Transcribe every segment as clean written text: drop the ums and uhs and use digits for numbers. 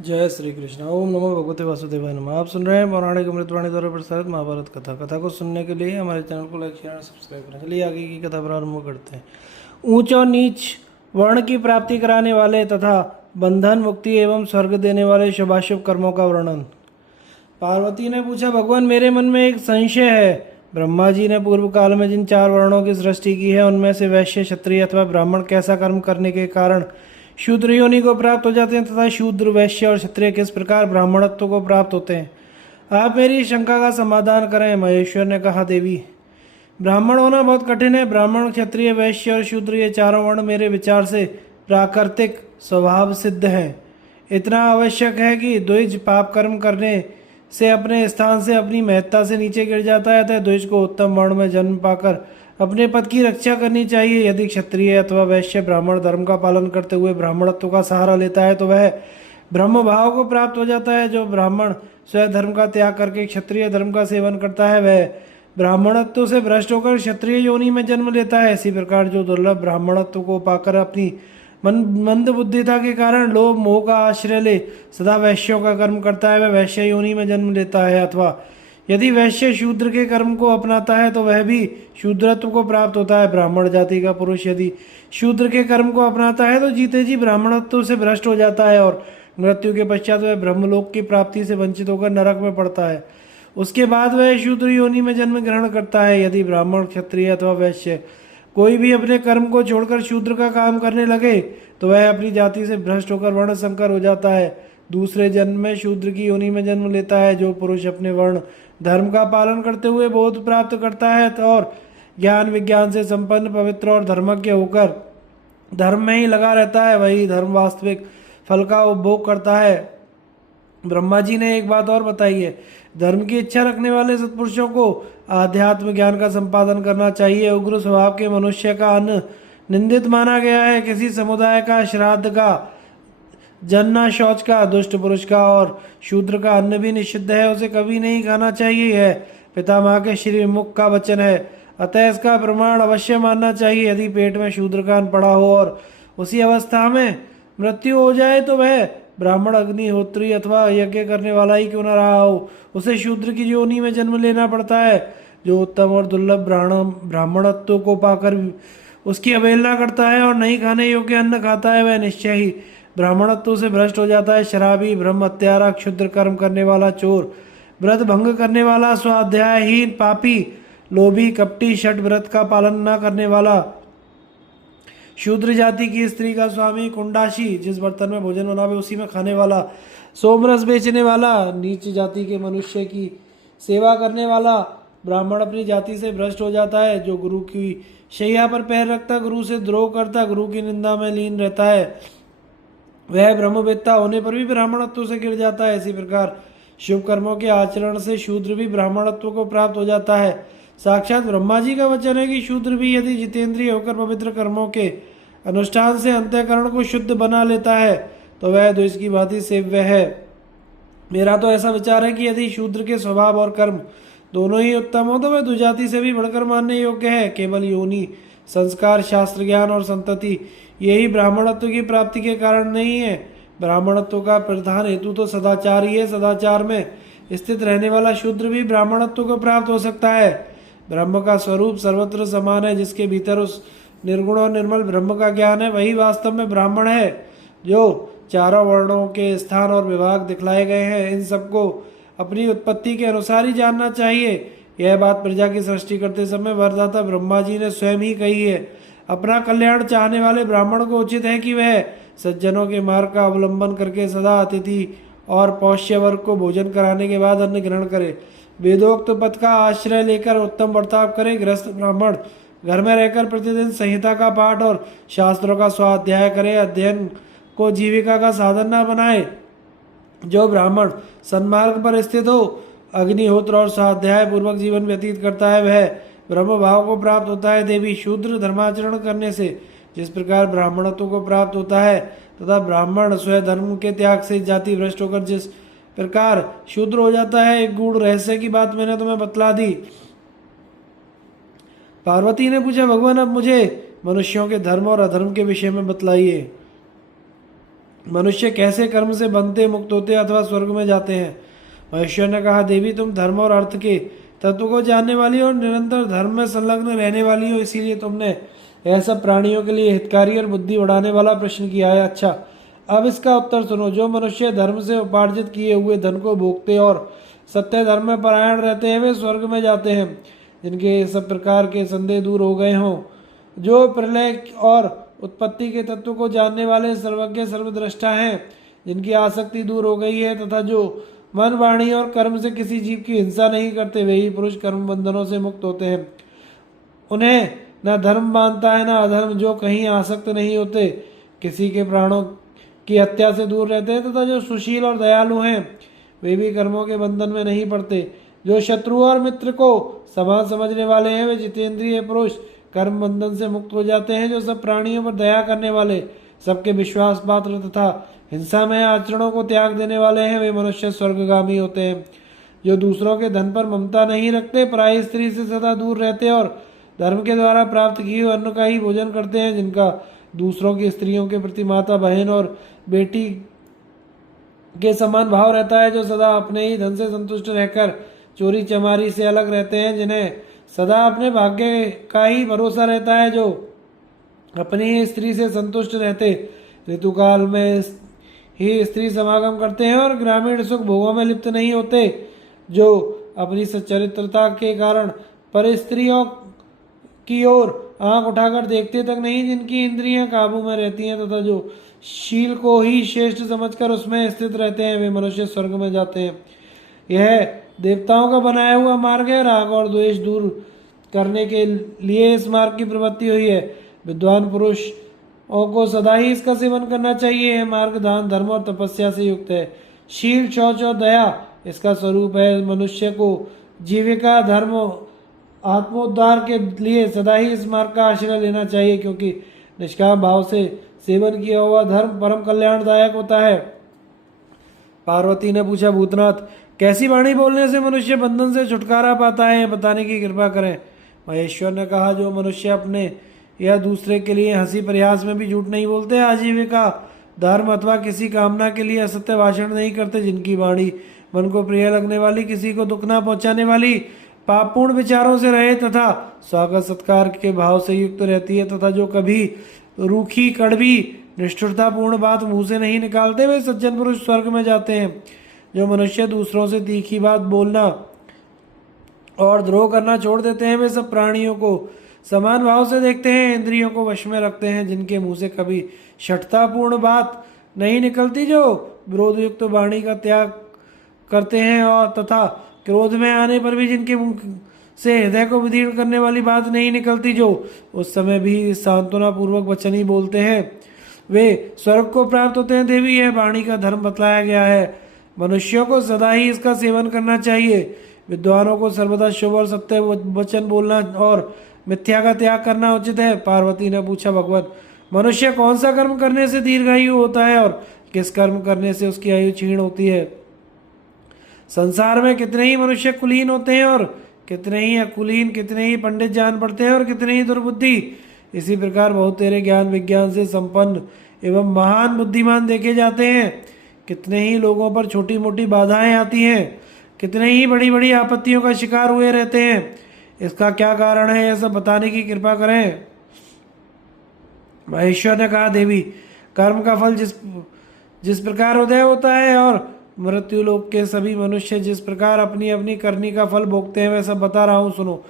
जय श्री कृष्ण। ओम नमो भगवते वासुदेवाय नमः। आप सुन रहे हैं पौराणिक अमृतवाणी द्वारा प्रसारित महाभारत कथा। कथा को सुनने के लिए हमारे चैनल को लाइक शेयर और सब्सक्राइब करें। चलिए आगे की कथा प्रारंभ करते हैं। ऊंच और नीच वर्ण की प्राप्ति कराने वाले तथा बंधन मुक्ति एवं स्वर्ग देने वाले शुभाशुभ कर्मों का वर्णन। पार्वती ने पूछा, भगवान मेरे मन में एक संशय है। ब्रह्मा जी ने पूर्व काल में जिन 4 वर्णों की सृष्टि की है उनमें से वैश्य, क्षत्रिय अथवा ब्राह्मण कैसा कर्म करने के कारण शूद्र योनि को प्राप्त हो जाते हैं तथा शूद्र, वैश्य और क्षत्रिय किस प्रकार ब्राह्मणत्व को प्राप्त होते हैं? आप मेरी शंका का समाधान करें। महेश्वर ने कहा, देवी, ब्राह्मण होना बहुत कठिन है। ब्राह्मण, क्षत्रिय, वैश्य और शूद्र ये चारों वर्ण मेरे विचार से प्राकृतिक स्वभाव सिद्ध हैं। इतना आवश्यक है कि द्विज पाप कर्म करने से अपने स्थान से अपनी महत्ता से नीचे गिर जाता है, अतः द्विज को उत्तम वर्ण में जन्म पाकर अपने पद की रक्षा करनी चाहिए। यदि क्षत्रिय अथवा वैश्य ब्राह्मण धर्म का पालन करते हुए ब्राह्मणत्व का सहारा लेता है तो वह ब्रह्म भाव को प्राप्त हो जाता है। जो ब्राह्मण स्वयं धर्म का त्याग करके क्षत्रिय धर्म का सेवन करता है वह ब्राह्मणत्व से भ्रष्ट होकर क्षत्रिय योनि में जन्म लेता है। इसी प्रकार जो दुर्लभ ब्राह्मणत्व को पाकर अपनी मंद बुद्धिता के कारण लोभ मोह का आश्रय ले सदा वैश्यों का कर्म करता है वह वैश्य योनि में जन्म लेता है। अथवा यदि वैश्य शूद्र के कर्म को अपनाता है तो वह भी शूद्रत्व को प्राप्त होता है। ब्राह्मण जाति का पुरुष यदि शूद्र के कर्म को अपनाता है तो जीते जी ब्राह्मणत्व से भ्रष्ट हो जाता है और मृत्यु के पश्चात वह ब्रह्मलोक की प्राप्ति से वंचित होकर नरक में पड़ता है। उसके बाद वह शूद्र योनि में जन्म ग्रहण करता है। यदि ब्राह्मण, क्षत्रिय अथवा वैश्य कोई भी अपने कर्म को छोड़कर शूद्र का काम करने लगे तो वह अपनी जाति से भ्रष्ट होकर वर्ण संकर हो जाता है। दूसरे जन्म में शूद्र की योनि में जन्म लेता है। जो पुरुष अपने वर्ण धर्म का पालन करते हुए बोध प्राप्त करता है और ज्ञान विज्ञान से संपन्न, पवित्र और धर्मज्ञ होकर धर्म में ही लगा रहता है वही धर्म वास्तविक फल का उपभोग करता है। ब्रह्मा जी ने एक बात और बताई है, धर्म की इच्छा रखने वाले सत्पुरुषों को आध्यात्म ज्ञान का संपादन करना चाहिए। उग्र स्वभाव के मनुष्य का अन्न निंदित माना गया है। किसी समुदाय का श्राद्ध का, जन्ना, शौच का, दुष्ट पुरुष का और शूद्र का अन्न भी निषिद्ध है, उसे कभी नहीं खाना चाहिए। यह पितामह के श्री मुख का वचन है, अतः इसका प्रमाण अवश्य मानना चाहिए। यदि पेट में शूद्र का अन्न पड़ा हो और उसी अवस्था में मृत्यु हो जाए तो वह ब्राह्मण, अग्निहोत्री अथवा यज्ञ करने वाला ही क्यों न रहा हो, उसे शूद्र की योनि में जन्म लेना पड़ता है। जो उत्तम और दुर्लभ ब्राह्मणत्व को पाकर उसकी अवहेलना करता है और नहीं खाने योग्य अन्न खाता है वह निश्चय ही ब्राह्मणत्व से भ्रष्ट हो जाता है। शराबी, ब्रह्म हत्यारा, क्षुद्र कर्म करने वाला, चोर, व्रत भंग करने वाला, स्वाध्यायहीन, पापी, लोभी, कपटी, षट व्रत का पालन न करने वाला, शूद्र जाति की स्त्री का स्वामी, कुंडाशी, जिस बर्तन में भोजन बनावे उसी में खाने वाला, सोमरस बेचने वाला, नीच जाति के मनुष्य की सेवा करने वाला ब्राह्मण अपनी जाति से भ्रष्ट हो जाता है। जो गुरु की शैया पर पैर रखता, गुरु से द्रोह करता, गुरु की निंदा में लीन रहता है वह ब्रह्मवेत्ता होने पर भी ब्राह्मणत्व से गिर जाता है। इसी प्रकार शुभ कर्मों के आचरण से शूद्र भी ब्राह्मणत्व को प्राप्त हो जाता है। साक्षात ब्रह्मा जी का वचन है कि शूद्र भी यदि जितेंद्रिय होकर पवित्र कर्मों के अनुष्ठान से अंतःकरण को शुद्ध बना लेता है तो वह द्विज की भांति सेव्य है। मेरा तो ऐसा विचार है कि यदि शूद्र के स्वभाव और कर्म दोनों ही उत्तम हो तो वह द्विजाति से भी बढ़कर मानने योग्य है। केवल योनि, संस्कार, शास्त्र ज्ञान और संतति यही ब्राह्मणत्व की प्राप्ति के कारण नहीं है। ब्राह्मणत्व का प्रधान हेतु तो सदाचार ही है। सदाचार में स्थित रहने वाला शूद्र भी ब्राह्मणत्व को प्राप्त हो सकता है। ब्रह्म का स्वरूप सर्वत्र समान है। जिसके भीतर उस निर्गुण और निर्मल ब्रह्म का ज्ञान है वही वास्तव में ब्राह्मण है। जो चारों वर्णों के स्थान और विभाग दिखलाए गए हैं इन सबको अपनी उत्पत्ति के अनुसार ही जानना चाहिए। यह बात प्रजा की सृष्टि करते समय वरदाता ब्रह्मा जी ने स्वयं ही कही है। अपना कल्याण चाहने वाले ब्राह्मण को उचित है कि वह सज्जनों के मार्ग का अवलंबन करके सदा अतिथि और पौष्य वर्ग को भोजन कराने के बाद अन्न ग्रहण करे। वेदोक्त पद का आश्रय लेकर उत्तम बर्ताव करे। गृहस्थ ब्राह्मण घर में रहकर प्रतिदिन संहिता का पाठ और शास्त्रों का स्वाध्याय करे। अध्ययन को जीविका का साधन न बनाए। जो ब्राह्मण सन्मार्ग पर स्थित हो, अग्निहोत्र और स्वाध्याय पूर्वक जीवन व्यतीत करता है वह ब्रह्म भाव को प्राप्त होता है। देवी, शूद्र धर्माचरण करने से जिस प्रकार ब्राह्मणत्व को प्राप्त होता है तथा ब्राह्मण स्वयं धर्म के त्याग से जाति भ्रष्ट होकर जिस प्रकार शूद्र हो जाता है, एक गूढ़ रहस्य की बात मैंने तुम्हें बतला दी। पार्वती ने पूछा, भगवान अब मुझे मनुष्यों के धर्म और अधर्म के विषय में बतलाइए। मनुष्य कैसे कर्म से बनते, मुक्त होते अथवा स्वर्ग में जाते हैं? महेश्वर ने कहा, देवी तुम धर्म और अर्थ के तत्व को जानने वाली हो और निरंतर धर्म में संलग्न रहने वाली हो, इसीलिए तुमने यह सब प्राणियों के लिए हितकारी और बुद्धि बढ़ाने वाला प्रश्न किया है। अच्छा, अब इसका उत्तर सुनो। जो मनुष्य धर्म से उपार्जित किए हुए धन को भोगते और सत्य धर्म में परायण रहते हैं, वे स्वर्ग में जाते हैं। जिनके सब प्रकार के संदेह दूर हो गए हों, जो प्रलय और उत्पत्ति के तत्व को जानने वाले सर्वज्ञ सर्वद्रष्टा हैं, जिनकी आसक्ति दूर हो गई है तथा जो मन, वाणी और कर्म से किसी जीव की हिंसा नहीं करते, वे ही पुरुष कर्म बंधनों से मुक्त होते हैं। उन्हें न धर्म बांधता है न अधर्म। जो कहीं आसक्त नहीं होते, किसी के प्राणों की हत्या से दूर रहते हैं तथा जो सुशील और दयालु हैं, वे भी कर्मों के बंधन में नहीं पड़ते। जो शत्रु और मित्र को समान समझने वाले हैं, वे जितेंद्रिय पुरुष कर्म बंधन से मुक्त हो जाते हैं। जो सब प्राणियों पर दया करने वाले, सबके विश्वास पात्र तथा हिंसा में आचरणों को त्याग देने वाले हैं, वे मनुष्य स्वर्गगामी होते हैं। जो दूसरों के धन पर ममता नहीं रखते, पराई स्त्री से सदा दूर रहते और धर्म के द्वारा प्राप्त किए हुए अन्न का ही भोजन करते हैं, जिनका दूसरों की स्त्रियों के प्रति माता, बहन और बेटी के समान भाव रहता है, जो सदा अपने ही धन से संतुष्ट रहकर चोरी चमारी से अलग रहते हैं, जिन्हें सदा अपने भाग्य का ही भरोसा रहता है, जो अपनी ही स्त्री से संतुष्ट रहते ऋतुकाल में ही स्त्री समागम करते हैं और ग्रामीण सुख भोगों में लिप्त नहीं होते, जो अपनी सच्चरित्रता के कारण पर स्त्रियों की ओर आंख उठाकर देखते तक नहीं, जिनकी इंद्रियां काबू में रहती हैं तथा जो शील को ही श्रेष्ठ समझकर उसमें स्थित रहते हैं, वे मनुष्य स्वर्ग में जाते हैं। यह देवताओं का बनाया हुआ मार्ग है। राग और द्वेष दूर करने के लिए इस मार्ग की प्रवृत्ति हुई है। विद्वान पुरुषों को सदा ही इसका सेवन करना चाहिए। यह मार्ग दान, धर्म और तपस्या से युक्त है। शील, शौच और दया इसका स्वरूप है। मनुष्य को जीविका, धर्म, आत्मोद्धार के लिए सदा ही इस मार्ग का आश्रय लेना चाहिए, क्योंकि निष्काम भाव से सेवन किया हुआ धर्म परम कल्याणदायक होता है। पार्वती ने पूछा, भूतनाथ, कैसी वाणी बोलने से मनुष्य बंधन से छुटकारा पाता है, बताने की कृपा करें। महेश्वर ने कहा, जो मनुष्य अपने या दूसरे के लिए हंसी प्रयास में भी झूठ नहीं बोलते, आजीविका, धर्म अथवा किसी कामना के लिए असत्य भाषण नहीं करते, जिनकी वाणी मन को प्रिय लगने वाली, किसी को दुख न पहुंचाने वाली, पापपूर्ण विचारों से रहे तथा स्वागत सत्कार के भाव से युक्त रहती है, तथा जो कभी रूखी, कड़वी, निष्ठुरतापूर्ण बात मुंह से नहीं निकालते, वे सज्जन पुरुष स्वर्ग में जाते हैं। जो मनुष्य दूसरों से तीखी बात बोलना और द्रोह करना छोड़ देते हैं, वे सब प्राणियों को समान भाव से देखते हैं, इंद्रियों को वश में रखते हैं, जिनके मुंह से कभी शठतापूर्ण बात नहीं निकलती, जो विरोधयुक्त वाणी का त्याग करते हैं और तथा क्रोध में आने पर भी जिनके मुंह से हृदय को विदीर्ण करने वाली बात नहीं निकलती, जो उस समय भी सांत्वना पूर्वक वचन ही बोलते हैं, वे स्वर्ग को प्राप्त होते हैं। देवी, यह वाणी का धर्म बतलाया गया है। मनुष्यों को सदा ही इसका सेवन करना चाहिए। विद्वानों को सर्वदा शुभ और सत्य वचन बोलना और मिथ्या का त्याग करना उचित है। पार्वती ने पूछा, भगवान, मनुष्य कौन सा कर्म करने से दीर्घायु होता है और किस कर्म करने से उसकी आयु क्षीण होती है? संसार में कितने ही मनुष्य कुलीन होते हैं और कितने ही अकुलीन, कितने ही पंडित जान पड़ते हैं और कितने ही दुर्बुद्धि। इसी प्रकार बहुत तेरे ज्ञान विज्ञान से संपन्न एवं महान बुद्धिमान देखे जाते हैं। कितने ही लोगों पर छोटी मोटी बाधाएं आती हैं, कितने ही बड़ी बड़ी आपत्तियों का शिकार हुए रहते हैं। इसका क्या कारण है, यह सब बताने की कृपा करें। महेश्वर ने कहा, देवी, कर्म का फल जिस प्रकार उदय होता है और मृत्यु लोक के सभी मनुष्य जिस प्रकार अपनी अपनी करनी का फल भोगते हैं, वह सब बता रहा हूँ, सुनो।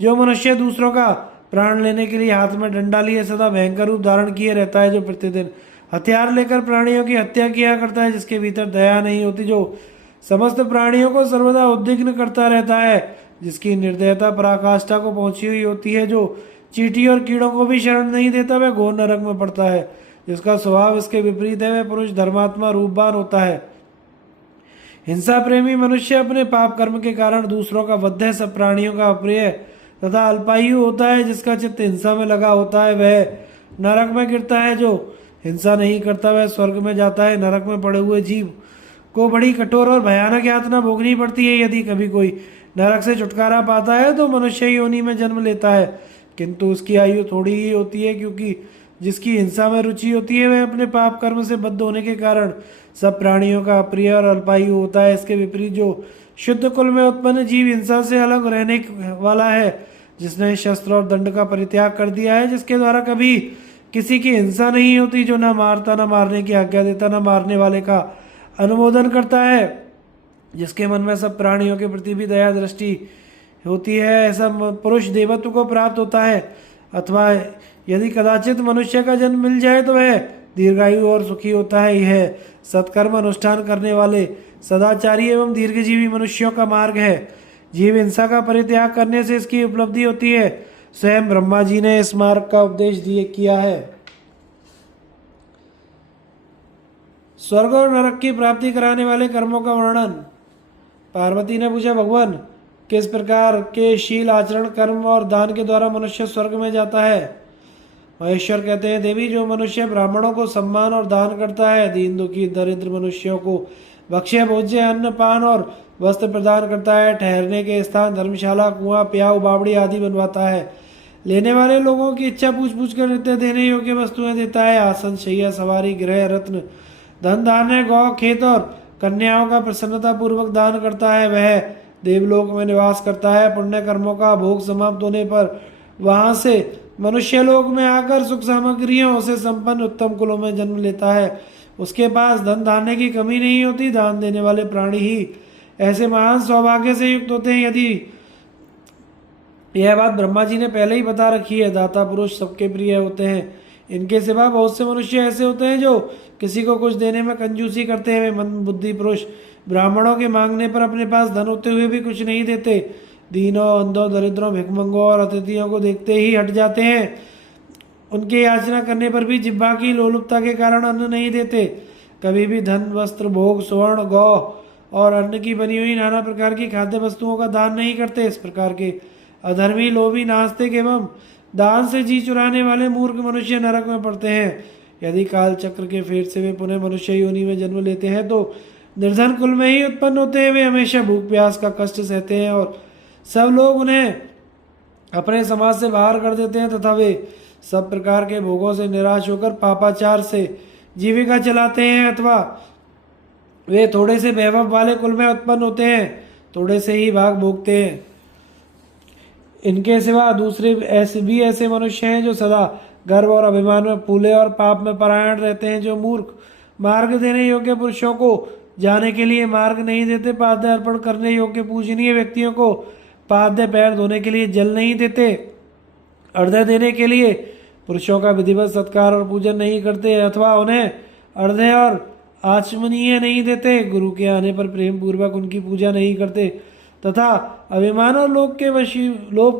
जो मनुष्य दूसरों का प्राण लेने के लिए हाथ में डंडा लिए सदा भयंकर रूप धारण किए रहता है, जो प्रतिदिन हथियार लेकर प्राणियों की हत्या किया करता है, जिसके भीतर दया नहीं होती, जो समस्त प्राणियों को सर्वदा उद्विग्न करता रहता है, जिसकी निर्दयता पराकाष्ठा को पहुंची हुई होती है, जो चींटी और कीड़ों को भी शरण नहीं देता, वह घोर नरक में पड़ता है। जिसका स्वभाव इसके विपरीत है, वह पुरुष धर्मात्मा रूपवान होता है। हिंसा प्रेमी मनुष्य अपने पाप कर्म के कारण दूसरों का वध, सब प्राणियों का अप्रिय तथा अल्पायु होता है। जिसका चित्त हिंसा में लगा होता है, वह नरक में गिरता है। जो हिंसा नहीं करता, वह स्वर्ग में जाता है। नरक में पड़े हुए जीव को बड़ी कठोर और भयानक यातना भोगनी पड़ती है। यदि कभी कोई नरक से छुटकारा पाता है तो मनुष्य योनि में जन्म लेता है, किंतु उसकी आयु थोड़ी ही होती है, क्योंकि जिसकी हिंसा में रुचि होती है वह अपने पाप कर्म से बद्ध होने के कारण सब प्राणियों का प्रिय और अल्पायु होता है। इसके विपरीत जो शुद्ध कुल में उत्पन्न जीव हिंसा से अलग रहने वाला है, जिसने शस्त्र और दंड का परित्याग कर दिया है, जिसके द्वारा कभी किसी की हिंसा नहीं होती, जो ना मारता, ना मारने की आज्ञा देता, ना मारने वाले का अनुमोदन करता है, जिसके मन में सब प्राणियों के प्रति भी दया दृष्टि होती है, ऐसा पुरुष देवत्व को प्राप्त होता है। अथवा यदि कदाचित मनुष्य का जन्म मिल जाए तो वह दीर्घायु और सुखी होता है। यह सत्कर्म अनुष्ठान करने वाले सदाचारी एवं दीर्घजीवी मनुष्यों का मार्ग है। जीव हिंसा का परित्याग करने से इसकी उपलब्धि होती है। स्वयं ब्रह्मा जी ने इस मार्ग का उपदेश किया है। स्वर्ग और नरक की प्राप्ति कराने वाले कर्मों का वर्णन। पार्वती ने पूछा, भगवान, किस प्रकार के शील, आचरण, कर्म और दान के द्वारा मनुष्य स्वर्ग में जाता है? महेश्वर कहते हैं, देवी, जो मनुष्य ब्राह्मणों को सम्मान और दान करता है, दीन दुखी दरिद्र मनुष्यों को भक्ष्य भोज्य अन्न पान और वस्त्र प्रदान करता है, ठहरने के स्थान, धर्मशाला, कुआं, प्याऊ, बावड़ी आदि बनवाता है, लेने वाले लोगों की इच्छा पूछ पूछ कर नित्य देने योग्य वस्तुएं देता है, आसन, शैया, सवारी, गृह, रत्न, धन, धान्य, गौ, खेत और कन्याओं का प्रसन्नता पूर्वक दान करता है, वह देवलोक में निवास करता है। पुण्य कर्मों का भोग समाप्त होने पर वहां से मनुष्य लोक में आकर सुख सामग्रियों से संपन्न उत्तम कुलों में जन्म लेता है। उसके पास धन धान्य की कमी नहीं होती। दान देने वाले प्राणी ही ऐसे महान सौभाग्य से युक्त होते हैं। यदि यह बात ब्रह्मा जी ने पहले ही बता रखी है। दाता पुरुष सबके प्रिय होते हैं। इनके सिवा बहुत से मनुष्य ऐसे होते हैं जो किसी को कुछ देने में कंजूसी करते हैं। वे मंद बुद्धि पुरुष ब्राह्मणों के मांगने पर अपने पास धन होते हुए भी कुछ नहीं देते। दीनों, अंधों, दरिद्रों, भिखमंगों और अतिथियों को देखते ही हट जाते हैं। उनके याचना करने पर भी जिह्वा की लोलुपता के कारण अन्न नहीं देते। कभी भी धन, वस्त्र, भोग, स्वर्ण, गौ और अन्न की बनी हुई नाना प्रकार की खाद्य वस्तुओं का दान नहीं करते। इस प्रकार के अधर्मी, लोभी, नास्तिक एवं दान से जी चुराने वाले मूर्ख मनुष्य नरक में पड़ते हैं। यदि काल चक्र के फेर से वे पुनः मनुष्य योनि में जन्म लेते हैं तो निर्धन कुल में ही उत्पन्न होते हैं। वे हमेशा भूख प्यास का कष्ट सहते हैं और सब लोग उन्हें अपने समाज से बाहर कर देते हैं तथा वे सब प्रकार के भोगों से निराश होकर पापाचार से जीविका चलाते हैं। अथवा वे थोड़े से वैभव वाले कुल में उत्पन्न होते हैं, थोड़े से ही भाग भोगते हैं। इनके सिवा दूसरे ऐसे मनुष्य हैं जो सदा गर्व और अभिमान में फूले और पाप में परायण रहते हैं, जो मूर्ख मार्ग देने योग्य पुरुषों को जाने के लिए मार्ग नहीं देते, पाद्य अर्पण करने योग्य पूजनीय व्यक्तियों को पाद्य पैर धोने के लिए जल नहीं देते, अर्घ्य देने के लिए पुरुषों का विधिवत सत्कार और पूजन नहीं करते, अथवा उन्हें अर्घ्य और आचमनीय नहीं देते, गुरु के आने पर प्रेम पूर्वक उनकी पूजा नहीं करते तथा अभिमान और लोभ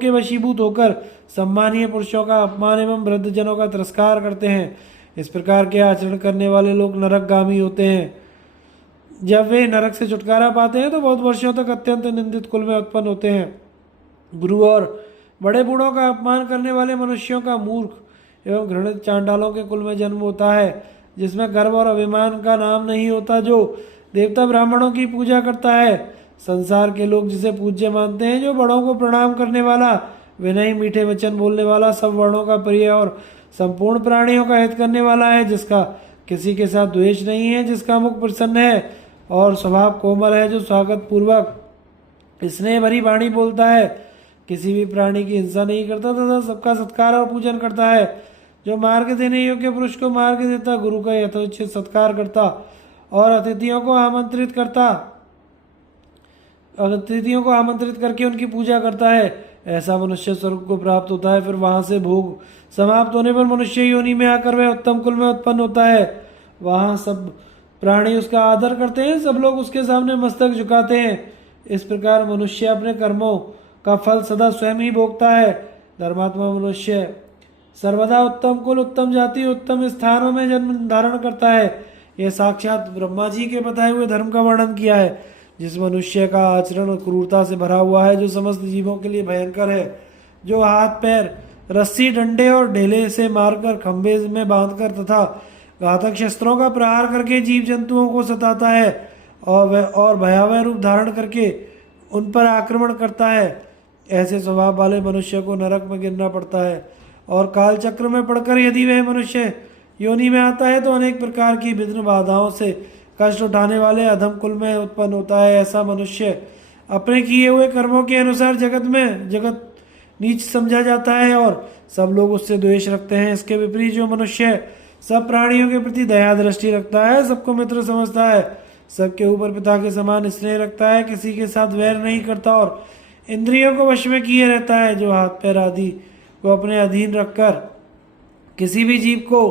के वशीभूत होकर सम्मानीय पुरुषों का अपमान एवं वृद्धजनों का तिरस्कार करते हैं। इस प्रकार के आचरण करने वाले लोग नरकगामी होते हैं। जब वे नरक से छुटकारा पाते हैं तो बहुत वर्षों तक अत्यंत निंदित कुल में उत्पन्न होते हैं। गुरु और बड़े बूढ़ों का अपमान करने वाले मनुष्यों का मूर्ख एवं घृणित चांडालों के कुल में जन्म होता है, जिसमें गर्व और अभिमान का नाम नहीं होता, जो देवता ब्राह्मणों की पूजा करता है। संसार के लोग जिसे पूज्य मानते हैं, जो बड़ों को प्रणाम करने वाला, विनयी, मीठे वचन बोलने वाला, सब वर्णों का प्रिय और संपूर्ण प्राणियों का हित करने वाला है, जिसका किसी के साथ द्वेष नहीं है, जिसका मुख प्रसन्न है और स्वभाव कोमल है, जो स्वागत पूर्वक स्नेह भरी वाणी बोलता है, किसी भी प्राणी की हिंसा नहीं करता तथा सबका सत्कार और पूजन करता है, जो मार्ग देने योग्य पुरुष को मार्ग देता, गुरु का यथोचित सत्कार करता और अतिथियों को आमंत्रित करके उनकी पूजा करता है, ऐसा मनुष्य स्वर्ग को प्राप्त होता है। फिर वहां से भोग समाप्त होने पर मनुष्य योनि में आकर वह उत्तम कुल में उत्पन्न होता है। वहां सब प्राणी उसका आदर करते हैं, सब लोग उसके सामने मस्तक झुकाते हैं। इस प्रकार मनुष्य अपने कर्मों का फल सदा स्वयं ही भोगता है। धर्मात्मा मनुष्य सर्वदा उत्तम कुल, उत्तम जाति, उत्तम स्थानों में जन्म धारण करता है। यह साक्षात ब्रह्मा जी के बताए हुए धर्म का वर्णन किया है। जिस मनुष्य का आचरण क्रूरता से भरा हुआ है, जो समस्त जीवों के लिए भयंकर है, जो हाथ पैर रस्सी, डंडे और ढेले से मारकर, खंभे में बांधकर तथा घातक शस्त्रों का प्रहार करके जीव जंतुओं को सताता है और भयावह रूप धारण करके उन पर आक्रमण करता है, ऐसे स्वभाव वाले मनुष्य को नरक में गिरना पड़ता है। और काल चक्र में पड़कर यदि वह मनुष्य योनि में आता है तो अनेक प्रकार की विघ्न बाधाओं से कष्ट उठाने वाले अधम कुल में उत्पन्न होता है। ऐसा मनुष्य अपने किए हुए कर्मों के अनुसार जगत नीच समझा जाता है और सब लोग उससे द्वेष रखते हैं। इसके विपरीत जो मनुष्य सब प्राणियों के प्रति दया दृष्टि रखता है, सबको मित्र समझता है, सबके ऊपर पिता के समान स्नेह रखता है, किसी के साथ वैर नहीं करता और इंद्रियों को वश में किए रहता है, जो हाथ पैर आदि को अपने अधीन रखकर किसी भी जीव को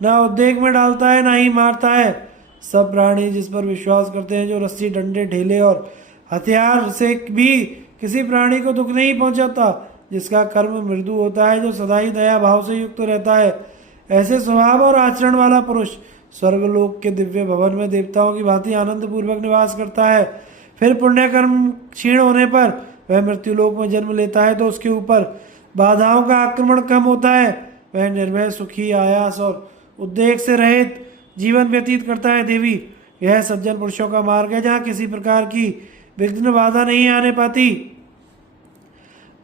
ना उद्वेग में डालता है ना ही मारता है। सब प्राणी जिस पर विश्वास करते हैं, जो रस्सी डंडे ढेले और हथियार से भी किसी प्राणी को दुख नहीं पहुंचाता, जिसका कर्म मृदु होता है, जो सदा ही दया भाव से युक्त रहता है, ऐसे स्वभाव और आचरण वाला पुरुष स्वर्गलोक के दिव्य भवन में देवताओं की भांति आनंद पूर्वक निवास करता है। फिर पुण्य कर्म क्षीण होने पर वह मृत्युलोक में जन्म लेता है तो उसके ऊपर बाधाओं का आक्रमण कम होता है। वह निर्भय सुखी आयास और उद्वेग से रहित जीवन व्यतीत करता है। देवी, यह सज्जन पुरुषों का मार्ग है जहाँ किसी प्रकार की विघ्न बाधा नहीं आने पाती।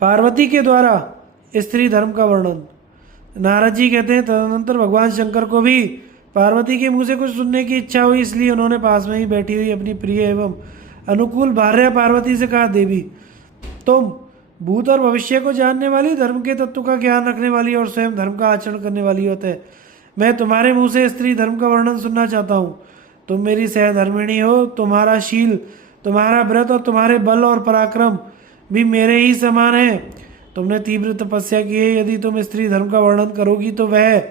पार्वती के द्वारा स्त्री धर्म का वर्णन। नारद जी कहते हैं, तदनंतर भगवान शंकर को भी पार्वती के मुंह से कुछ सुनने की इच्छा हुई, इसलिए उन्होंने पास में ही बैठी हुई अपनी प्रिय एवं अनुकूल भार्या पार्वती से कहा, देवी, तुम भूत और भविष्य को जानने वाली, धर्म के तत्व का ज्ञान रखने वाली और स्वयं धर्म का आचरण करने वाली होते हैं। मैं तुम्हारे मुंह से स्त्री धर्म का वर्णन सुनना चाहता हूँ। तुम मेरी सहधर्मिणी हो, तुम्हारा शील, तुम्हारा व्रत और तुम्हारे बल और पराक्रम भी मेरे ही समान है। तुमने तीव्र तपस्या की है, यदि तुम स्त्री धर्म का वर्णन करोगी तो वह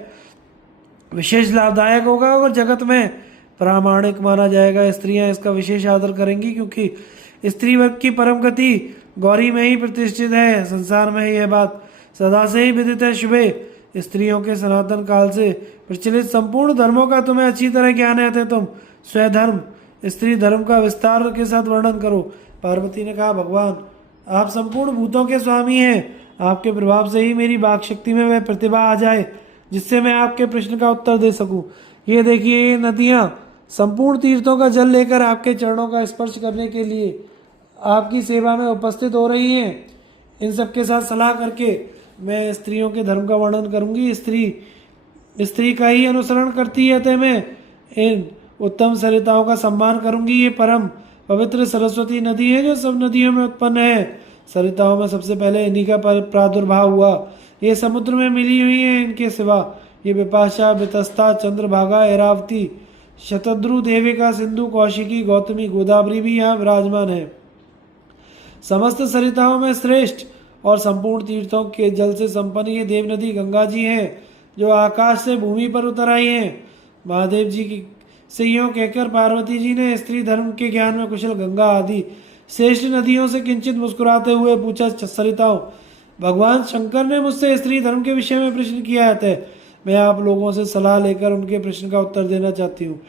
विशेष लाभदायक होगा और जगत में प्रामाणिक माना जाएगा। स्त्रियां इसका विशेष आदर करेंगी, क्योंकि स्त्री वर्ग की परम गति गौरी में ही प्रतिष्ठित है। संसार में यह बात सदा से ही विदित है। शुभे, स्त्रियों के सनातन काल से प्रचलित संपूर्ण धर्मों का तुम्हें अच्छी तरह ज्ञान है, तुम स्वधर्म स्त्री धर्म का विस्तार के साथ वर्णन करो। पार्वती ने कहा, भगवान, आप संपूर्ण भूतों के स्वामी हैं, आपके प्रभाव से ही मेरी वाक शक्ति में वह प्रतिभा आ जाए जिससे मैं आपके प्रश्न का उत्तर दे सकूं। ये देखिए, ये नदियां संपूर्ण तीर्थों का जल लेकर आपके चरणों का स्पर्श करने के लिए आपकी सेवा में उपस्थित हो रही हैं। इन सब के साथ सलाह करके मैं स्त्रियों के धर्म का वर्णन करूंगी। स्त्री का ही अनुसरण करती है, तो मैं इन उत्तम सरिताओं का सम्मान करूंगी। ये परम पवित्र सरस्वती नदी है जो सब नदियों में उत्पन्न है। सरिताओं में सबसे पहले इन्हीं का प्रादुर्भाव हुआ। ये समुद्र में मिली हुई है। इनके सिवा ये विपाशा, वितस्ता, चंद्रभागा, ऐरावती, शतद्रु, देविका, सिंधु, कौशिकी, गौतमी, गोदावरी भी यहाँ विराजमान है। समस्त सरिताओं में श्रेष्ठ और संपूर्ण तीर्थों के जल से संपन्न ये देव नदी गंगा जी हैं, जो आकाश से भूमि पर उतर आई हैं। महादेव जी की से यूँ कहकर पार्वती जी ने स्त्री धर्म के ज्ञान में कुशल गंगा आदि श्रेष्ठ नदियों से किंचित मुस्कुराते हुए पूछा, सरिताओं, भगवान शंकर ने मुझसे स्त्री धर्म के विषय में प्रश्न किया है, मैं आप लोगों से सलाह लेकर उनके प्रश्न का उत्तर देना चाहती हूँ।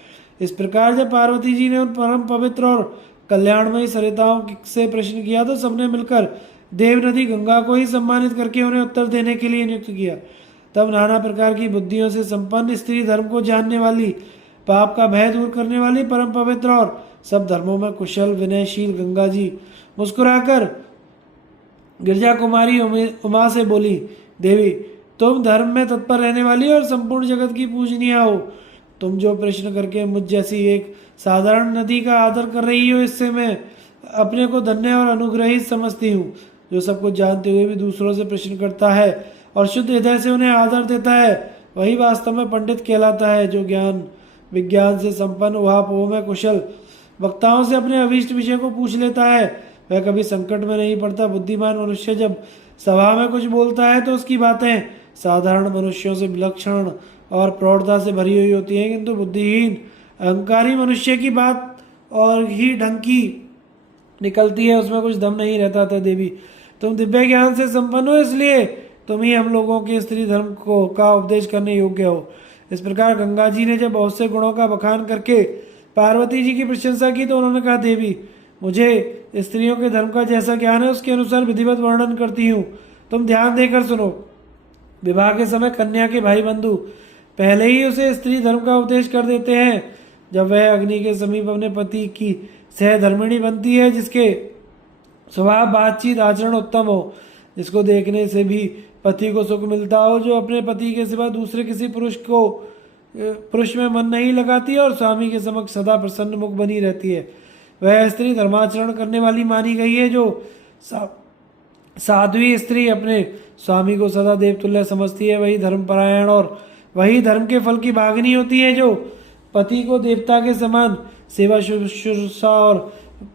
इस प्रकार जब पार्वती जी ने उन परम पवित्र और कल्याणमयी सरिताओं से प्रश्न किया तो सबने मिलकर देव नदी गंगा को ही सम्मानित करके उन्हें उत्तर देने के लिए नियुक्त किया। तब नाना प्रकार की बुद्धियों से संपन्न स्त्री धर्म को जानने वाली, पाप का भय दूर करने वाली, परम पवित्र और सब धर्मों में कुशल विनयशील गंगा जी मुस्कुराकर गिरजा कुमारी उमा से बोली, देवी, तुम धर्म में तत्पर रहने वाली और संपूर्ण जगत की पूजनीय हो। तुम जो प्रश्न करके मुझ जैसी एक साधारण नदी का आदर कर रही हो, इससे मैं अपने को धन्य और अनुग्रहित समझती हूँ। जो सब कुछ जानते हुए भी दूसरों से प्रश्न करता है और शुद्ध हृदय से उन्हें आदर देता है, वही वास्तव में पंडित कहलाता है। जो ज्ञान विज्ञान से संपन्न उहापोह में कुशल वक्ताओं से अपने अभीष्ट विषय को पूछ लेता है, वह कभी संकट में नहीं पड़ता। बुद्धिमान मनुष्य जब सभा में कुछ बोलता है तो उसकी बातें साधारण मनुष्यों से विलक्षण और प्रौढ़ता से भरी हुई होती हैं, किंतु बुद्धिहीन अहंकारी मनुष्य की बात और ही ढंग की निकलती है, उसमें कुछ दम नहीं रहता था। देवी, तुम दिव्य ज्ञान से संपन्न हो, इसलिए तुम ही हम लोगों के स्त्री धर्म को का उपदेश करने योग्य हो। इस प्रकार गंगा जी ने जब बहुत से गुणों का बखान करके पार्वती जी की प्रशंसा की तो उन्होंने कहा, देवी, मुझे स्त्रियों के धर्म का जैसा ज्ञान है उसके अनुसार विधिवत वर्णन करती हूँ, तुम ध्यान देकर सुनो। विवाह के समय कन्या के भाई बंधु पहले ही उसे स्त्री धर्म का उपदेश कर देते हैं। जब वह अग्नि के समीप अपने पति की सहधर्मिणी बनती है, जिसके स्वभाव, बातचीत, आचरण उत्तम हो, इसको देखने से भी पति को सुख मिलता हो। जो अपने पति के सिवा दूसरे किसी पुरुष में मन नहीं लगाती और स्वामी के समक्ष सदा प्रसन्न मुख बनी रहती है, वह स्त्री धर्माचरण करने वाली मानी गई है। जो साध्वी स्त्री अपने स्वामी को सदा देवतुल्य समझती है, वही धर्मपरायण और वही धर्म के फल की भागनी होती है। जो पति को देवता के समान सेवा शुश्रूषा और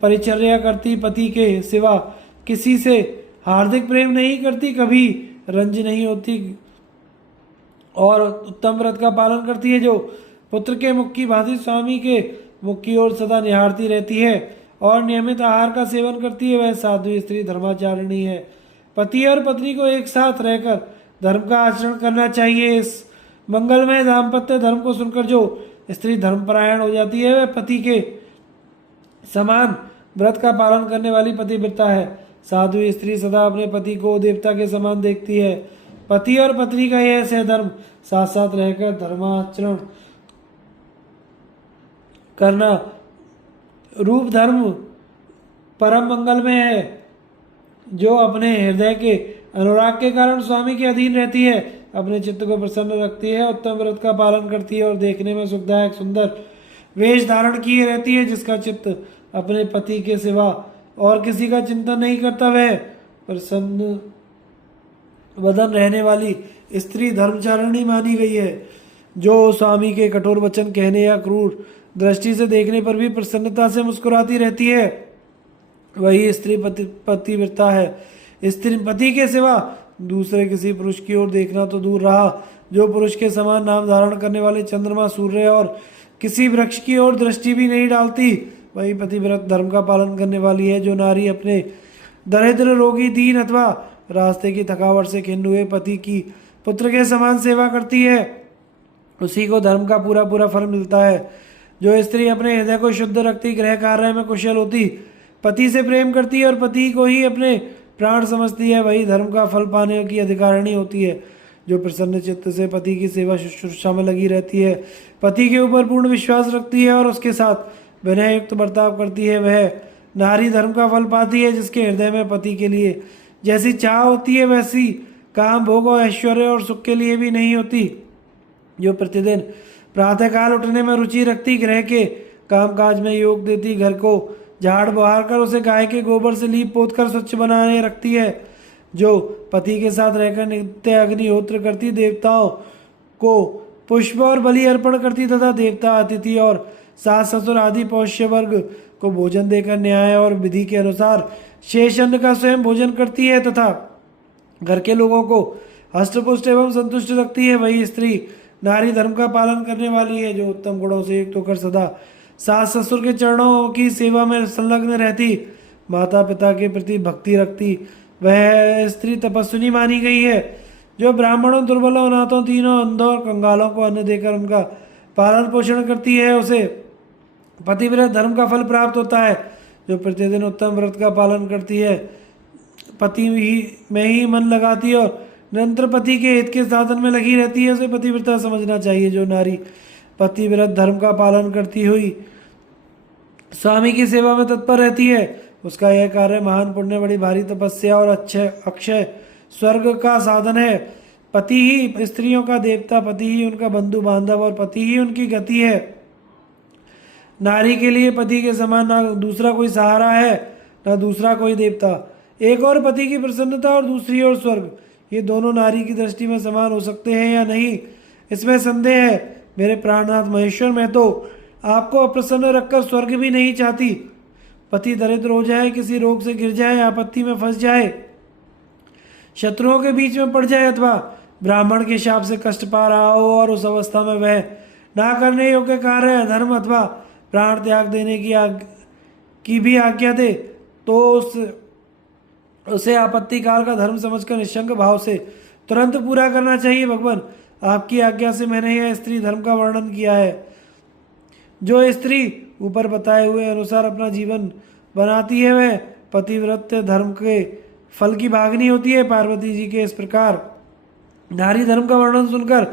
परिचर्या करती, पति के सिवा किसी से हार्दिक प्रेम नहीं करती, कभी रंज नहीं होती और उत्तम व्रत का पालन करती है। जो पुत्र के मुख की भांति स्वामी के मुख की ओर सदा निहारती रहती है और नियमित आहार का सेवन करती है, वह साध्वी स्त्री धर्माचारिणी है। पति और पत्नी को एक साथ रहकर धर्म का आचरण करना चाहिए। इस मंगलमय दाम्पत्य धर्म को सुनकर जो स्त्री धर्मपरायण हो जाती है, वह पति के समान व्रत का पालन करने वाली पतिव्रता है। साध्वी स्त्री सदा अपने पति को देवता के समान देखती है। पति और पत्नी का यह सहधर्म साथ साथ रहकर धर्माचरण करना रूप धर्म परम मंगलमय है। जो अपने हृदय के अनुराग के कारण स्वामी के अधीन रहती है, अपने चित्त को प्रसन्न रखती है, उत्तम व्रत का पालन करती है और देखने में सुखदायक सुंदर वेश धारण किए रहती है, जिसका चित्त अपने पति के सिवा और किसी का चिंतन नहीं करता, वह प्रसन्न वदन रहने वाली स्त्री धर्मचारिणी मानी गई है। जो स्वामी के कठोर वचन कहने या क्रूर दृष्टि से देखने पर भी प्रसन्नता से मुस्कुराती रहती है, वही स्त्री पतिव्रता है। स्त्री पति के सिवा दूसरे किसी पुरुष की ओर देखना तो दूर रहा, जो पुरुष के समान नाम धारण करने वाले चंद्रमा, सूर्य और किसी वृक्ष की ओर दृष्टि भी नहीं डालती, वही पतिव्रत धर्म का पालन करने वाली है। जो नारी अपने दरिद्र, रोगी, दीन अथवा रास्ते की थकावट से खिन्न हुए पति की पुत्र के समान सेवा करती है, उसी को धर्म का पूरा पूरा फल मिलता है। जो स्त्री अपने हृदय को शुद्ध रखती, गृह कार्य में कुशल होती, पति से प्रेम करती है और पति को ही अपने प्राण समझती है, वही धर्म का फल पाने की अधिकारिणी होती है। जो प्रसन्न चित्त से पति की सेवा शुश्रूषा में लगी रहती है, पति के ऊपर पूर्ण विश्वास रखती है और उसके साथ विनय युक्त बर्ताव करती है, वह नारी धर्म का फल पाती है। जिसके हृदय में पति के लिए जैसी चाह होती है, वैसी काम, भोग और ऐश्वर्य और सुख के लिए भी नहीं होती। जो प्रतिदिन प्रातःकाल उठने में रुचि रखती, गृह के कामकाज में योग देती, घर को झाड़ बहार कर उसे गाय के गोबर से लीप पोत कर स्वच्छ बनाने रखती है, जो पति के साथ रहकर नित्य अग्निहोत्र करती, देवताओं को पुष्प और बलि अर्पण करती तथा देवता, अतिथि और सास ससुर आदि पौष्य वर्ग को भोजन देकर न्याय और विधि के अनुसार शेष अन्न का स्वयं भोजन करती है तथा घर के लोगों को हष्टपुष्ट एवं संतुष्ट रखती है, वही स्त्री नारी धर्म का पालन करने वाली है। जो उत्तम गुणों से युक्त होकर सदा सास ससुर के चरणों की सेवा में संलग्न रहती, माता पिता के प्रति भक्ति रखती, वह स्त्री तपस्विनी मानी गई है। जो ब्राह्मणों, दुर्बलों, अनाथों, तीनों, अंधों और कंगालों को अन्न देकर उनका पालन पोषण करती है, उसे पतिव्रत धर्म का फल प्राप्त होता है। जो प्रतिदिन उत्तम व्रत का पालन करती है, पति में ही मन लगाती है और निरंतर पति के हित के साधन में लगी रहती है, उसे पतिव्रता समझना चाहिए। जो नारी पतिव्रत धर्म का पालन करती हुई स्वामी की सेवा में तत्पर रहती है, उसका यह कार्य महान पुण्य, बड़ी भारी तपस्या और अक्षय स्वर्ग का साधन है। पति ही स्त्रियों का देवता, पति ही उनका बंधु बांधव और पति ही उनकी गति है। नारी के लिए पति के समान ना दूसरा कोई सहारा है, ना दूसरा कोई देवता। एक और पति की प्रसन्नता और दूसरी ओर स्वर्ग, ये दोनों नारी की दृष्टि में समान हो सकते हैं या नहीं, इसमें संदेह है। मेरे प्राणनाथ महेश्वर, मैं तो आपको अप्रसन्न रखकर स्वर्ग भी नहीं चाहती। पति दरिद्र हो जाए, किसी रोग से गिर जाए, आपत्ति में फंस जाए, शत्रुओं के बीच में पड़ जाए अथवा ब्राह्मण के शाप से कष्ट पा रहा हो और उस अवस्था में वह ना करने योग्य कार्य, अधर्म अथवा प्राण त्याग देने की भी आज्ञा दे, तो उसे आपत्ति काल का धर्म समझकर निशंक भाव से तुरंत पूरा करना चाहिए। भगवान, आपकी आज्ञा से मैंने यह स्त्री धर्म का वर्णन किया है। जो स्त्री ऊपर बताए हुए अनुसार अपना जीवन बनाती है, वह पतिव्रत धर्म के फल की भागनी होती है। पार्वती जी के इस प्रकार नारी धर्म का वर्णन सुनकर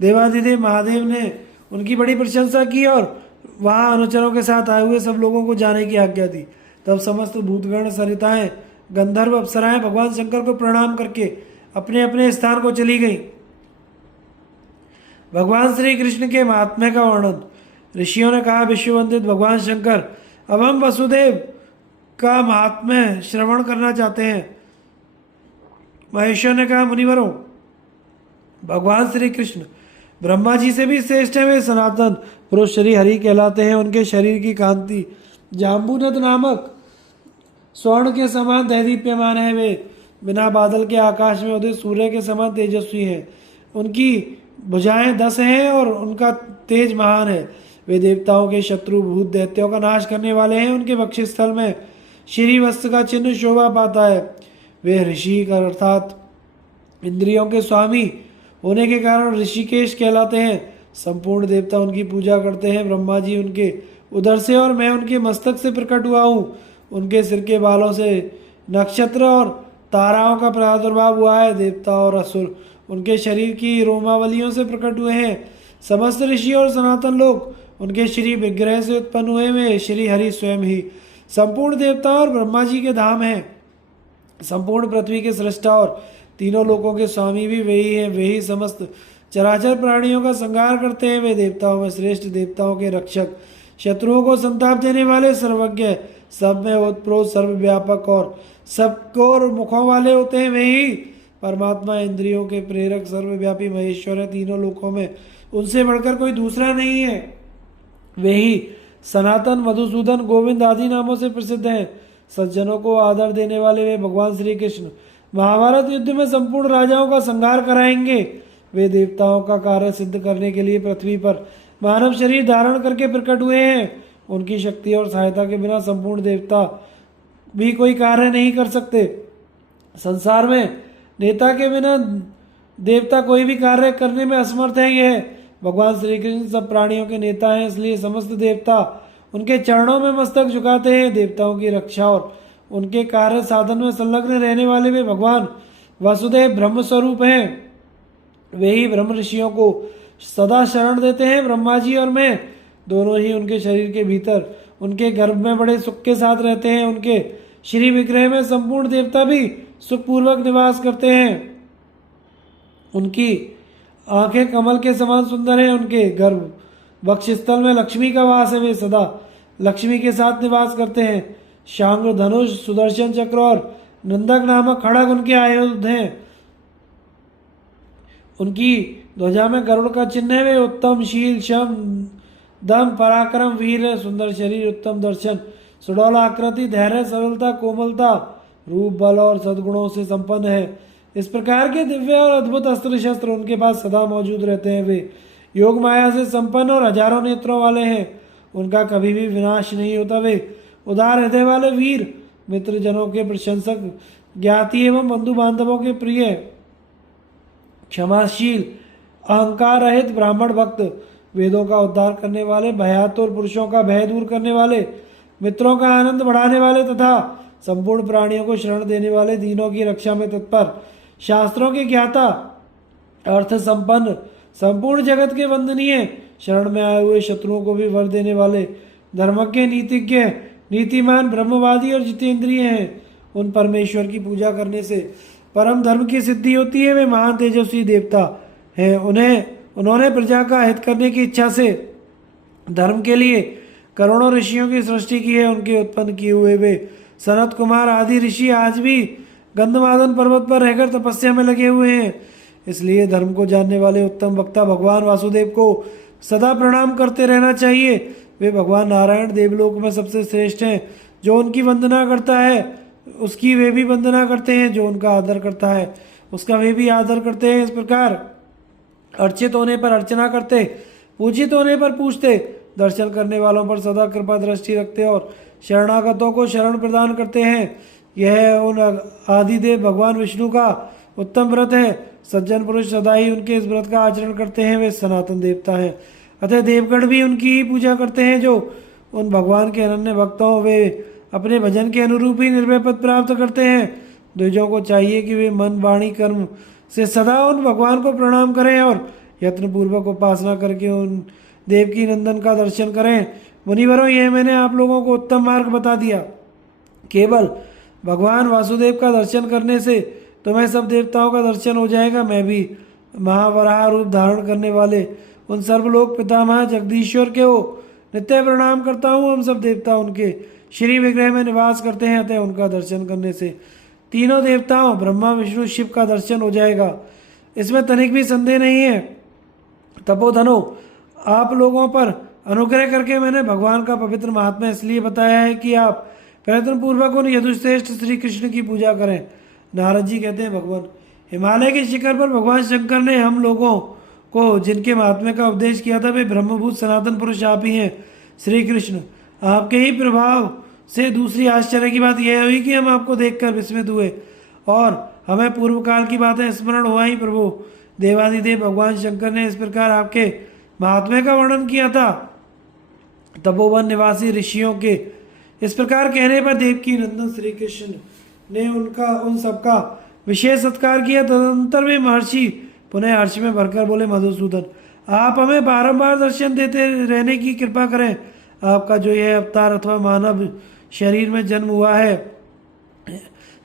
देवाधिदेव महादेव ने उनकी बड़ी प्रशंसा की और वहाँ अनुचरों के साथ आए हुए सब लोगों को जाने की आज्ञा दी। तब समस्त भूतगण, सरिताएं, गंधर्व अप्सराएं भगवान शंकर को प्रणाम करके अपने अपने स्थान को चली गई। भगवान श्री कृष्ण के महात्म्य का वर्णन। ऋषियों ने कहा, विश्ववंदित भगवान शंकर, अब हम वसुदेव का महात्म्य श्रवण करना चाहते हैं। महेश्वर ने कहा, मुनिवरों, भगवान श्री कृष्ण ब्रह्मा जी से भी श्रेष्ठ है। वे सनातन पुरुष श्री हरि कहलाते हैं। उनके शरीर की कांति जाम्बूनद नामक स्वर्ण के समान दैदीप्यमान है। वे बिना बादल के आकाश में उदित सूर्य के समान तेजस्वी हैं। उनकी भुजाएं 10 हैं और उनका तेज महान है। वे देवताओं के शत्रु भूत दैत्यों का नाश करने वाले हैं। उनके वक्षस्थल में श्री वस्त्र का चिन्ह शोभा पाता है। वे ऋषि का अर्थात इंद्रियों के स्वामी होने के कारण ऋषिकेश कहलाते हैं। संपूर्ण देवता उनकी पूजा करते हैं। ब्रह्मा जी उनके उदर से और मैं उनके मस्तक से प्रकट हुआ हूँ। उनके सिर के बालों से नक्षत्र और ताराओं का प्रादुर्भाव हुआ है। देवता और असुर उनके शरीर की रोमावलियों से प्रकट हुए हैं। समस्त ऋषि और सनातन लोग उनके श्री विग्रह से उत्पन्न हुए। वे श्री हरि स्वयं ही संपूर्ण देवता और ब्रह्मा जी के धाम हैं। संपूर्ण पृथ्वी के सृष्टा और तीनों लोकों के स्वामी भी वही हैं। वे ही समस्त चराचर प्राणियों का संहार करते हैं। वे देवताओं में श्रेष्ठ, देवताओं के रक्षक, शत्रुओं को संताप देने वाले, सर्वज्ञ, सब में ओतप्रोत, सर्वव्यापक और सबको मुखों वाले होते हैं। वे ही परमात्मा, इंद्रियों के प्रेरक, सर्वव्यापी महेश्वर है। तीनों लोकों में उनसे बढ़कर कोई दूसरा नहीं है। वे ही सनातन, मधुसूदन, गोविंद आदि नामों से प्रसिद्ध हैं। सज्जनों को आदर देने वाले वे भगवान श्री कृष्ण महाभारत युद्ध में संपूर्ण राजाओं का संहार कराएंगे। वे देवताओं का कार्य सिद्ध करने के लिए पृथ्वी पर मानव शरीर धारण करके प्रकट हुए हैं। उनकी शक्ति और सहायता के बिना संपूर्ण देवता भी कोई कार्य नहीं कर सकते। संसार में नेता के बिना देवता कोई भी कार्य करने में असमर्थ है। यह भगवान श्री कृष्ण सब प्राणियों के नेता हैं, इसलिए समस्त देवता उनके चरणों में मस्तक झुकाते हैं। देवताओं की रक्षा और उनके कार्य साधन में संलग्न रहने वाले वे भगवान वासुदेव ब्रह्म स्वरूप हैं। वे ही ब्रह्म ऋषियों को सदा शरण देते हैं। ब्रह्मा जी और मैं दोनों ही उनके शरीर के भीतर उनके गर्भ में बड़े सुख के साथ रहते हैं। उनके श्री विग्रह में संपूर्ण देवता भी सुखपूर्वक निवास करते हैं। उनकी आंखें कमल के समान सुंदर हैं। उनके गर्भ वक्षस्थल में लक्ष्मी का वास है। वे सदा लक्ष्मी के साथ निवास करते हैं। शांग्र, धनुष, सुदर्शन चक्र और नंदक नामक खड़ग उनके आयुध हैं। उनकी ध्वजा में गरुड़ का चिन्ह है। वे उत्तम शील, शम, दम, पराक्रम, वीर है। सुंदर शरीर, उत्तम दर्शन, सुडौल आकृति, धैर्य, सरलता, कोमलता, रूप, बल और सद्गुणों से संपन्न है। इस प्रकार के दिव्य और अद्भुत अस्त्र शस्त्र उनके पास सदा मौजूद रहते हैं। वे योग माया से संपन्न और हजारों नेत्रों वाले हैं। उनका कभी भी विनाश नहीं होता। वे उदार हृदय वाले वीर, मित्रजनों के प्रशंसक, ज्ञाति एवं बंधु बांधवों के प्रिय, क्षमाशील, अहंकार रहित ब्राह्मण भक्त, वेदों का उद्धार करने वाले, भयातुर पुरुषों का भय दूर करने वाले, मित्रों का आनंद बढ़ाने वाले तथा संपूर्ण प्राणियों को शरण देने वाले, दीनों की रक्षा में तत्पर, शास्त्रों के ज्ञाता, अर्थ संपन्न, संपूर्ण जगत के वंदनीय, शरण में आए हुए शत्रुओं को भी वर देने वाले, धर्मज्ञ, नीतिज्ञ, नीतिमान, ब्रह्मवादी और जितेंद्रिय हैं। उन परमेश्वर की पूजा करने से परम धर्म की सिद्धि होती है। वे महान तेजस्वी देवता हैं। उन्होंने प्रजा का हित करने की इच्छा से धर्म के लिए करोड़ों ऋषियों की सृष्टि की है। उनके उत्पन्न किए हुए वे सनत कुमार आदि ऋषि आज भी गंधमादन पर्वत पर रहकर तपस्या में लगे हुए हैं। इसलिए धर्म को जानने वाले उत्तम वक्ता भगवान वासुदेव को सदा प्रणाम करते रहना चाहिए। वे भगवान नारायण देवलोक में सबसे श्रेष्ठ हैं। जो उनकी वंदना करता है उसकी वे भी वंदना करते हैं। जो उनका आदर करता है उसका वे भी आदर करते हैं। इस प्रकार अर्चित होने पर अर्चना करते, पूजित होने पर पूजते, दर्शन करने वालों पर सदा कृपा दृष्टि रखते और शरणागतों को शरण प्रदान करते हैं। यह उन आदिदेव भगवान विष्णु का उत्तम व्रत है। सज्जन पुरुष सदा ही उनके इस व्रत का आचरण करते हैं। वे सनातन देवता हैं, अतः देवगण भी उनकी ही पूजा करते हैं। जो उन भगवान के अनन्य भक्त हों वे अपने भजन के अनुरूप ही निर्भय पद प्राप्त करते हैं। द्विजों को चाहिए कि वे मन, वाणी, कर्म से सदा उन भगवान को प्रणाम करें और यत्नपूर्वक उपासना करके उन देवकी नंदन का दर्शन करें। मुनिवरों, यह मैंने आप लोगों को उत्तम मार्ग बता दिया। केवल भगवान वासुदेव का दर्शन करने से तुम्हें सब देवताओं का दर्शन हो जाएगा। मैं भी महावराह रूप धारण करने वाले उन सर्वलोक पितामह जगदीश्वर के हो नित्य प्रणाम करता हूँ। हम सब देवता उनके श्री विग्रह में निवास करते हैं, अतः उनका दर्शन करने से तीनों देवताओं ब्रह्मा विष्णु शिव का दर्शन हो जाएगा, इसमें तनिक भी संदेह नहीं है। तपोधनो, आप लोगों पर अनुग्रह करके मैंने भगवान का पवित्र महात्मा इसलिए बताया है कि आप प्रयत्न पूर्वक उन यदुश्रेष्ठ श्री कृष्ण की पूजा करें। नारद जी कहते हैं, भगवान हिमालय के शिखर पर भगवान शंकर ने हम लोगों को जिनके महात्म्य का उपदेश किया था वे ब्रह्मभूत सनातन पुरुष आप ही हैं श्री कृष्ण। आपके ही प्रभाव से दूसरी आश्चर्य की बात यह हुई कि हम आपको देखकर विस्मित हुए और हमें पूर्व काल की बातें स्मरण हुआ ही। प्रभु देवादिदेव भगवान शंकर ने इस प्रकार आपके महात्म्य का वर्णन किया था। तपोवन निवासी ऋषियों के इस प्रकार कहने पर देवकी नंदन श्री कृष्ण ने उन सबका विशेष सत्कार किया। तदनंतर वे महर्षि पुनः हर्ष में भरकर बोले, मधुसूदन आप हमें बारंबार दर्शन देते रहने की कृपा करें। आपका जो यह अवतार अथवा मानव शरीर में जन्म हुआ है,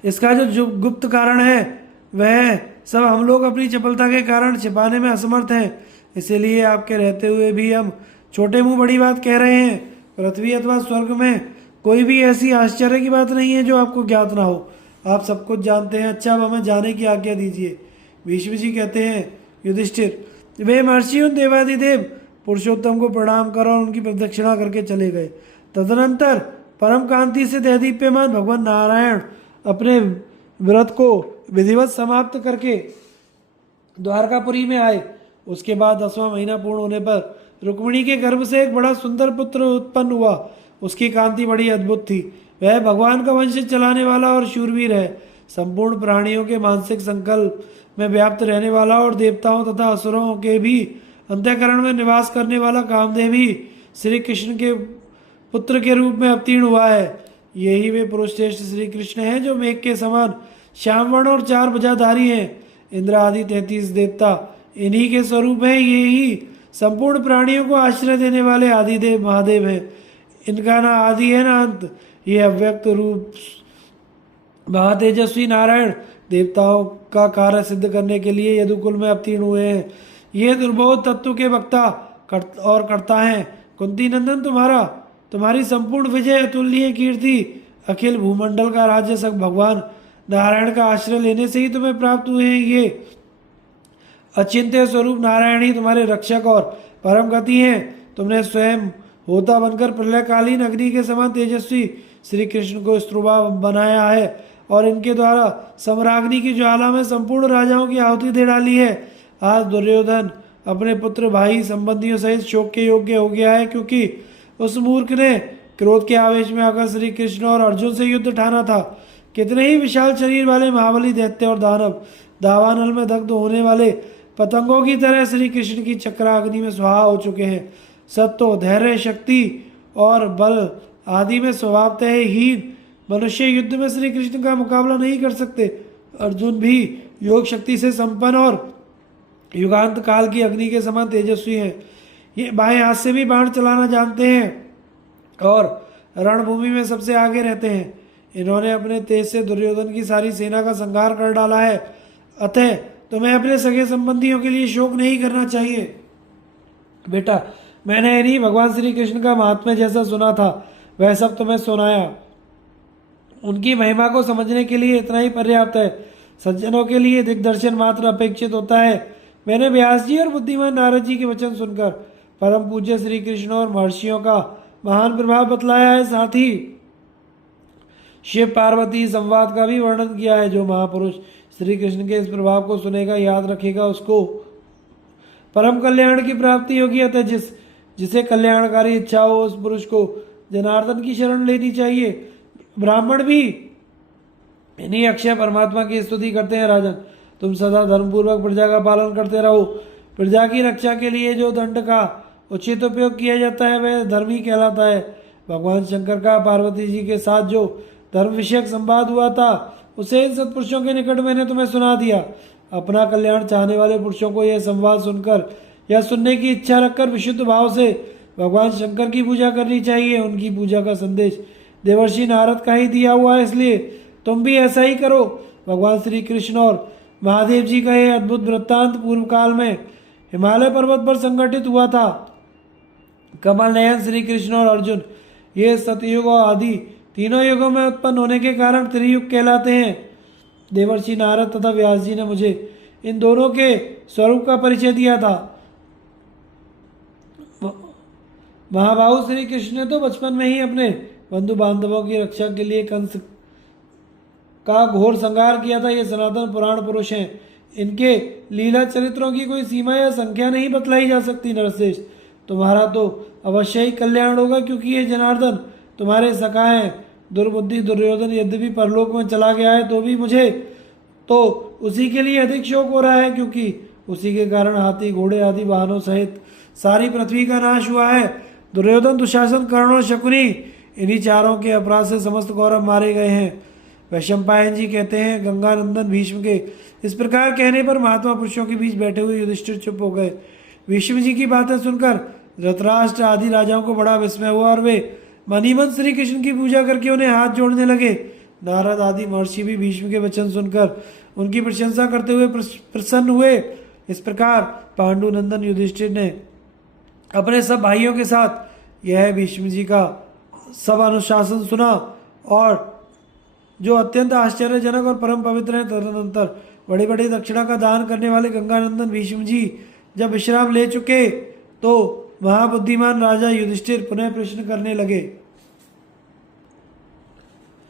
इसका जो गुप्त कारण है वह सब हम लोग अपनी चपलता के कारण छिपाने में असमर्थ हैं। इसीलिए आपके रहते हुए भी हम छोटे मुंह बड़ी बात कह रहे हैं। पृथ्वी अथवा स्वर्ग में कोई भी ऐसी आश्चर्य की बात नहीं है जो आपको ज्ञात ना हो। आप सब कुछ जानते हैं। अच्छा, अब हमें जाने की आज्ञा दीजिए। भीष्म जी कहते हैं, युधिष्ठिर, वे महर्षि उन देवादिदेव पुरुषोत्तम को प्रणाम कर और उनकी प्रदक्षिणा करके चले गए। तदनंतर परम कांति से दैदीप्यमान भगवान नारायण अपने व्रत को विधिवत समाप्त करके द्वारकापुरी में आए। उसके बाद 10वां महीना पूर्ण होने पर रुक्मिणी के गर्भ से एक बड़ा सुंदर पुत्र उत्पन्न हुआ। उसकी कांति बड़ी अद्भुत थी। वह भगवान का वंश चलाने वाला और शूरवीर है। संपूर्ण प्राणियों के मानसिक संकल्प में व्याप्त रहने वाला और देवताओं तथा असुरों के भी अंतःकरण में निवास करने वाला कामदेव ही श्री कृष्ण के पुत्र के रूप में अवतीर्ण हुआ है। यही वे पुरुष श्रेष्ठ श्री कृष्ण हैं जो मेघ के समान श्यामवर्ण और 4 भुजाधारी हैं। इंद्र आदि 33 देवता इन्हीं के स्वरूप हैं। यही संपूर्ण प्राणियों को आश्रय देने वाले आदिदेव महादेव हैं। इनका ना आदि है ना अंत। ये अव्यक्त रूप महातेजस्वी नारायण देवताओं का कार्य सिद्ध करने के लिए यदुकुल में अवतीर्ण हुए हैं। ये दुर्बोध तत्व के वक्ता और कर्ता हैं। कुंती नंदन, तुम्हारी संपूर्ण विजय, अतुल्य कीर्ति, अखिल भूमंडल का राज्य सब भगवान नारायण का आश्रय लेने से ही तुम्हें प्राप्त हुए हैं। ये अचिंत्य स्वरूप नारायण ही तुम्हारे रक्षक और परम गति हैं। तुमने स्वयं होता बनकर प्रलयकालीन अग्नि के समान तेजस्वी श्री कृष्ण को स्त्रुवा बनाया है और इनके द्वारा सम्राग्नि की ज्वाला में संपूर्ण राजाओं की आहुति दे डाली है। आज दुर्योधन अपने पुत्र भाई संबंधियों सहित शोक के योग्य हो गया है, क्योंकि उस मूर्ख ने क्रोध के आवेश में आकर श्री कृष्ण और अर्जुन से युद्ध ठाना था। कितने ही विशाल शरीर वाले महाबली दैत्य और दानव दावानल में दग्ध होने वाले पतंगों की तरह श्री कृष्ण की चक्राग्नि में स्वाहा हो चुके हैं। सत्व, धैर्य, शक्ति और बल आदि में स्वभावतः हीन मनुष्य युद्ध में श्री कृष्ण का मुकाबला नहीं कर सकते। अर्जुन भी योग शक्ति से संपन्न और युगांत काल की अग्नि के समान तेजस्वी हैं। ये बाएं हाथ से भी बाण चलाना जानते हैं और रणभूमि में सबसे आगे रहते हैं। इन्होंने अपने तेज से दुर्योधन की सारी सेना का संहार कर डाला है। अतः तुम्हें अपने सगे संबंधियों के लिए शोक नहीं करना चाहिए। बेटा, मैंने इन्हीं भगवान श्री कृष्ण का महात्म्य जैसा सुना था वह सब तुम्हें सुनाया। उनकी महिमा को समझने के लिए इतना ही पर्याप्त है। सज्जनों के लिए दिग्दर्शन मात्र अपेक्षित होता है। मैंने व्यास जी और बुद्धिमान नारद जी के वचन सुनकर परम पूज्य श्री कृष्ण और महर्षियों का महान प्रभाव बतलाया है। साथ ही शिव पार्वती संवाद का भी वर्णन किया है। जो महापुरुष श्री कृष्ण के इस प्रभाव को सुनेगा, याद रखेगा, उसको परम कल्याण की प्राप्ति होगी। अतः जिसे कल्याणकारी इच्छा हो उस पुरुष को जनार्दन की शरण लेनी चाहिए। ब्राह्मण भी इन्हीं अक्षय परमात्मा की स्तुति करते हैं। राजन, तुम सदा धर्मपूर्वक प्रजा का पालन करते रहो। प्रजा की रक्षा के लिए जो दंड का उचित उपयोग किया जाता है वह धर्म ही कहलाता है। भगवान शंकर का पार्वती जी के साथ जो धर्म विषयक संवाद हुआ था उसे इन सत्पुरुषों के निकट मैंने तुम्हें सुना दिया। अपना कल्याण चाहने वाले पुरुषों को यह संवाद सुनकर या सुनने की इच्छा रखकर विशुद्ध भाव से भगवान शंकर की पूजा करनी चाहिए। उनकी पूजा का संदेश देवर्षि नारद का ही दिया हुआ है, इसलिए तुम भी ऐसा ही करो। भगवान श्री कृष्ण और महादेव जी का यह अद्भुत वृत्तांत पूर्व काल में हिमालय पर्वत पर संगठित हुआ था। कमल नयन श्री कृष्ण और अर्जुन ये सतयुग और आदि तीनों युगों में उत्पन्न होने के कारण त्रियुग कहलाते हैं। देवर्षि नारद तथा व्यास जी ने मुझे इन दोनों के स्वरूप का परिचय दिया था। महाबाहु श्री कृष्ण ने तो बचपन में ही अपने बंधु बांधवों की रक्षा के लिए कंस का घोर संहार किया था। ये सनातन पुराण पुरुष हैं, इनके लीला चरित्रों की कोई सीमा या संख्या नहीं बतलाई जा सकती। नरश्रेष्ठ, तुम्हारा तो अवश्य ही कल्याण होगा, क्योंकि ये जनार्दन तुम्हारे सखा हैं। दुर्बुद्धि दुर्योधन यद्यपि परलोक में चला गया है तो भी मुझे तो उसी के लिए अधिक शोक हो रहा है, क्योंकि उसी के कारण हाथी घोड़े आदि वाहनों सहित सारी पृथ्वी का नाश हुआ है। दुर्योधन, दुशासन, कर्ण और शकुनी, इन्हीं चारों के अपराध से समस्त कौरव मारे गए हैं। वैशंपायन जी कहते हैं, गंगानंदन भीष्म के इस प्रकार कहने पर महात्मा पुरुषों के बीच बैठे हुए युधिष्ठिर चुप हो गए। भीष्म जी की बातें सुनकर धृतराष्ट्र आदि राजाओं को बड़ा विस्मय हुआ और वे मनीमन श्री कृष्ण की पूजा करके उन्हें हाथ जोड़ने लगे। नारद आदि महर्षि भी भीष्म के वचन सुनकर उनकी प्रशंसा करते हुए प्रसन्न हुए। इस प्रकार पांडुनंदन युधिष्ठिर ने अपने सब भाइयों के साथ यह भीष्म जी का सब अनुशासन सुना, और जो अत्यंत आश्चर्यजनक और परम पवित्र है। तदनंतर बड़ी बड़ी दक्षिणा का दान करने वाले गंगानंदन भीष्म जी जब विश्राम ले चुके तो महाबुद्धिमान राजा युधिष्ठिर पुनः प्रश्न करने लगे।